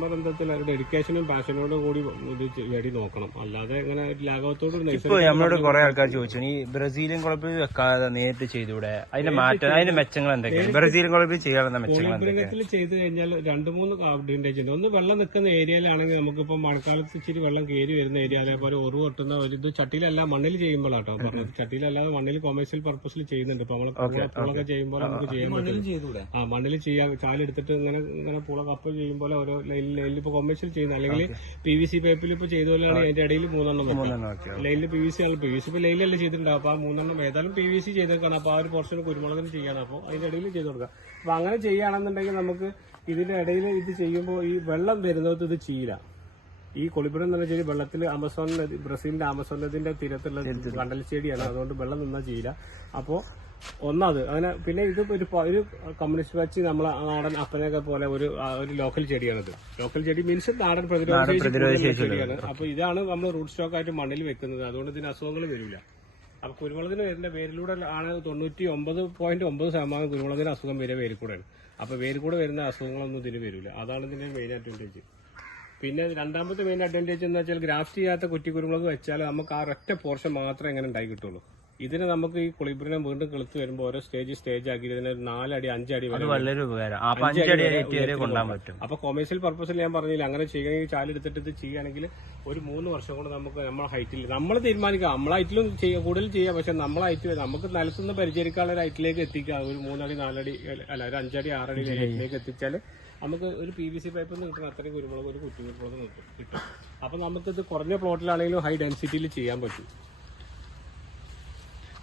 സംബന്ധത്തിൽ ഡെഡിക്കേഷനും പാഷനോടും കൂടി ഇത് വേണ്ടി നോക്കണം. അല്ലാതെ ഇങ്ങനെ ലാഘവത്തോട് നമ്മളോട് കുറെ ആൾക്കാർ ചോദിച്ചു ഈ ബ്രസീലിയൻ കുളപ്പിൽ വെക്കാതെ നേരിട്ട് ചെയ്തൂടെ, അതിന്റെ മാറ്റം അതിന്റെ മെച്ചങ്ങൾ എന്തൊക്കെയാണ്? ബ്രസീലിയൻ കുളപ്പിൽ ചെയ്യാവുന്ന മെച്ചങ്ങൾ മൃഗത്തിൽ ചെയ്ത് കഴിഞ്ഞാൽ 2-3 അഡ്വാൻറ്റേജ് ഉണ്ട്. ഒന്ന് വെള്ളം നിൽക്കുന്ന ഏരിയയിലാണെങ്കിൽ നമുക്കിപ്പോൾ മഴക്കാലത്ത് ഇച്ചിരി വെള്ളം കയറി വരുന്ന ഏരിയ, അതേപോലെ ഉറവ് വെട്ടുന്ന ഒരു ഇത് ചട്ടിയിലല്ല മണ്ണിൽ ചെയ്യുമ്പോഴാട്ടോ പറഞ്ഞത്. ചട്ടിയിലല്ലാതെ മണ്ണിൽ കൊമേഴ്സ്യൽ പർപ്പസിൽ ചെയ്യുന്നുണ്ട്. ഇപ്പൊ നമ്മൾ പൂളൊക്കെ ചെയ്യുമ്പോൾ നമുക്ക് ചെയ്യാൻ പറ്റും. മണ്ണിൽ ചെയ്യാൻ ചാലെടുത്തിട്ട് ഇങ്ങനെ പൂള കപ്പ് ചെയ്യുമ്പോൾ ഓരോ ലൈനിൽ ഇപ്പൊ കൊമേഴ്സ്യൽ ചെയ്യുന്നത്, അല്ലെങ്കിൽ PVC പൈപ്പിൽ ഇപ്പൊ ചെയ്ത പോലെയാണ് അതിന്റെ ഇടയിൽ 3 ലൈനിൽ PVC ആണ്. PVC ഇപ്പൊ ലൈനിലല്ലേ ചെയ്തിട്ടുണ്ടാവും. അപ്പൊ ആ 3 ഏതായാലും PVC ചെയ്തേക്കാണ്. അപ്പൊ ആ ഒരു പോർഷൻ കുരുമുളകിന് ചെയ്യണം. അപ്പോൾ അതിന്റെ ഇടയിൽ ചെയ്ത് കൊടുക്കാം. അപ്പൊ അങ്ങനെ ചെയ്യുകയാണെന്നുണ്ടെങ്കിൽ നമുക്ക് ഇതിന്റെ ഇടയിൽ ഇത് ചെയ്യുമ്പോൾ ഈ വെള്ളം വരുന്നത് ഇത് ചെയ്യില്ല. ഈ കൊളിബുരം എന്ന് പറഞ്ഞാൽ വെള്ളത്തിൽ ആമസോൺ നദി, ബ്രസീലിന്റെ ആമസോൺ നദിന്റെ തീരത്തുള്ള കണ്ടൽ ചെടിയാണ്. അതുകൊണ്ട് വെള്ളം നിന്നാൽ ചെയ്യില്ല. അപ്പോൾ ഒന്നത് അങ്ങനെ. പിന്നെ ഇത് ഒരു കമ്മ്യൂണിസ്റ്റ് പാർട്ടി നമ്മളെ നാടൻ അപ്പനൊക്കെ പോലെ ഒരു ലോക്കൽ ചെടിയാണിത്. ലോക്കൽ ചെടി മീൻസ് നാടൻ പ്രതിരോധ ചെടിയാണ്. അപ്പൊ ഇതാണ് നമ്മൾ റൂട്ട് സ്റ്റോക്ക് ആയിട്ട് മണ്ണിൽ വെക്കുന്നത്. അതുകൊണ്ട് ഇതിന് അസുഖങ്ങൾ വരില്ല. അപ്പൊ കുരുമുളകിന് വരുന്ന വേരിലൂടെ ആണ് 99.9% കുരുമുളകിന് അസുഖം വരിക വേരിൽ കൂടെയാണ്. അപ്പൊ വേരിൽ കൂടെ വരുന്ന അസുഖങ്ങളൊന്നും ഇതിന് വരില്ല. അതാണ് ഇതിന്റെ മെയിൻ അഡ്വാൻറ്റേജ്. പിന്നെ രണ്ടാമത്തെ മെയിൻ അഡ്വാൻറ്റേജ് എന്ന് വെച്ചാൽ ഗ്രാഫ്റ്റ് ചെയ്യാത്ത കുറ്റി കുരുമുളക് വെച്ചാൽ നമുക്ക് ആ ഒറ്റ പോർഷൻ മാത്രമേ എങ്ങനെ ഉണ്ടായി കിട്ടുള്ളൂ. ഇതിന് നമുക്ക് ഈ കുളിബിറിനെ വീണ്ടും കിളുത്ത് വരുമ്പോൾ ഓരോ സ്റ്റേജ് ആക്കി ഇതിന് 4 അടി 5 അടി വരെ അപ്പൊ കൊമേഴ്സ്യൽ പർപ്പസിൽ ഞാൻ പറഞ്ഞില്ല, അങ്ങനെ ചെയ്യുകയാണെങ്കിൽ ചാലെടുത്തിട്ട് ഇത് ചെയ്യുകയാണെങ്കിൽ ഒരു 3 വർഷം കൊണ്ട് നമുക്ക് നമ്മളെ ഹൈറ്റിൽ നമ്മൾ തീരുമാനിക്കാം. നമ്മളെ ഹൈറ്റിലും കൂടുതൽ ചെയ്യാം. പക്ഷെ നമ്മളെ ഹൈറ്റ് നമുക്ക് നിലത്തുനിന്ന് പരിചരിക്കാനുള്ള ഒരു ഹൈറ്റിലേക്ക് എത്തിക്കാം. ഒരു 3 അടി 4 അടി അല്ല ഒരു 5 അടി 6 അടി ഹൈറ്റിലേക്ക് എത്തിച്ചാൽ നമുക്ക് ഒരു PVC പൈപ്പിൽ നിന്ന് കിട്ടുന്ന അത്രയും കുരുമുളക് ഒരു കുറ്റി കുരുമുളക് കിട്ടും. അപ്പൊ നമുക്കിത് കുറഞ്ഞ പ്ലോട്ടിലാണെങ്കിലും ഹൈ ഡെൻസിറ്റിയിൽ ചെയ്യാൻ പറ്റും.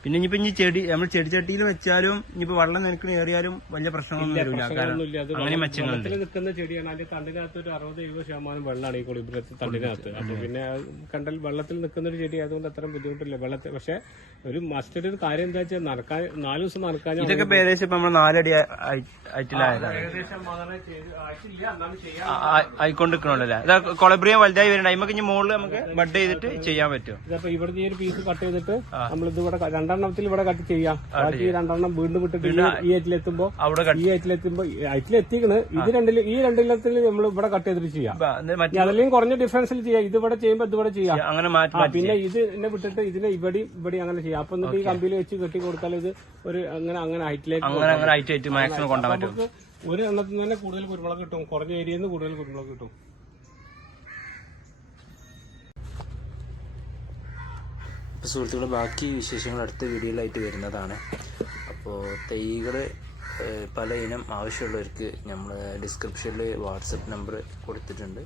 പിന്നെ ഇനിയിപ്പോ ചെടി നമ്മൾ ചെടിച്ചട്ടിയിൽ വെച്ചാലും ഇനിയിപ്പോ വെള്ളം നിൽക്കുന്ന ഏറിയാലും വലിയ പ്രശ്നമൊന്നുമില്ല. വെള്ളത്തിൽ നിൽക്കുന്ന ചെടിയാണ്. അതിന്റെ തണ്ടിനകത്ത് ഒരു 60-70% വെള്ളമാണ് ഈ കൊളിബുരത്തിൽ തണ്ടിനകത്ത്. അപ്പൊ പിന്നെ കണ്ടൽ വെള്ളത്തിൽ നിൽക്കുന്ന ഒരു ചെടി ആയതുകൊണ്ട് അത്ര ബുദ്ധിമുട്ടില്ല വെള്ളത്തിൽ. പക്ഷെ ഒരു മസ്റ്റഡ് ഒരു കാര്യം എന്താ വെച്ചാൽ നനക്കാൻ 4 ദിവസം നനക്കാൻ ഇതൊക്കെ ഏകദേശം നമ്മൾ 4 അടി ആയിക്കൊണ്ടിരിക്കണല്ലേ. കൊളബ്രിയ വലുതായി വരുന്നുണ്ട്. നമുക്ക് ഇനി മുകളിൽ നമുക്ക് ബഡ് ചെയ്തിട്ട് ചെയ്യാൻ പറ്റും. ഇതപ്പോ ഇവിടെ ഈ ഒരു പീസ് കട്ട് ചെയ്തിട്ട് നമ്മളിത് ഇവിടെ 2 ഇവിടെ കട്ട് ചെയ്യാം. ബാക്കി 2 വീണ്ടും വിട്ടിട്ട് ഈ ഹൈറ്റിലെത്തുമ്പോ ഹൈറ്റിലെത്തിക്കണ്. ഈ രണ്ടിലത്തിൽ നമ്മൾ ഇവിടെ കട്ട് ചെയ്തിട്ട് ചെയ്യാം. അതിലെയും കുറഞ്ഞ ഡിഫറൻസിൽ ചെയ്യാം. ഇത് ഇവിടെ ചെയ്യുമ്പോൾ ഇതിവിടെ ചെയ്യാം. പിന്നെ ഇതിനെ വിട്ടിട്ട് ഇതിനെ ഇവിടെ അങ്ങനെ ചെയ്യാം. അപ്പൊ എന്നിട്ട് ഈ കമ്പിയിൽ വെച്ച് കെട്ടി കൊടുത്താൽ ഇത് ഒരു അങ്ങനെ ഹൈറ്റിലേക്ക് മാക്സിമം കൊണ്ടുപോകാൻ പറ്റും. ഒരു എണ്ണത്തിൽ തന്നെ കൂടുതൽ കുരുമുളക് കിട്ടും. കുറഞ്ഞ ഏരിയയിൽ നിന്ന് കൂടുതൽ കുരുമുളക് കിട്ടും. അപ്പോൾ സുഹൃത്തുക്കളെ, ബാക്കി വിശേഷങ്ങൾ അടുത്ത വീഡിയോയിലായിട്ട് വരുന്നതാണ്. അപ്പോൾ തൈകൾ പല ഇനം ആവശ്യമുള്ളവർക്ക് നമ്മൾ ഡിസ്ക്രിപ്ഷനിൽ വാട്സപ്പ് നമ്പർ കൊടുത്തിട്ടുണ്ട്.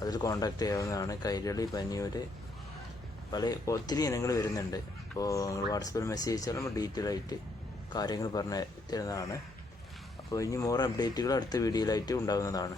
അതിൽ കോൺടാക്ട് ചെയ്യാവുന്നതാണ്. കൈരളി, പനിയൂർ, ഒത്തിരി ഇനങ്ങൾ വരുന്നുണ്ട്. അപ്പോൾ നിങ്ങൾ വാട്സപ്പിൽ മെസ്സേജ് അയച്ചാൽ നമ്മൾ ഡീറ്റെയിൽ ആയിട്ട് കാര്യങ്ങൾ പറഞ്ഞു തരുന്നതാണ്. അപ്പോൾ ഇനി മോർ അപ്ഡേറ്റുകൾ അടുത്ത വീഡിയോയിലായിട്ട് ഉണ്ടാകുന്നതാണ്.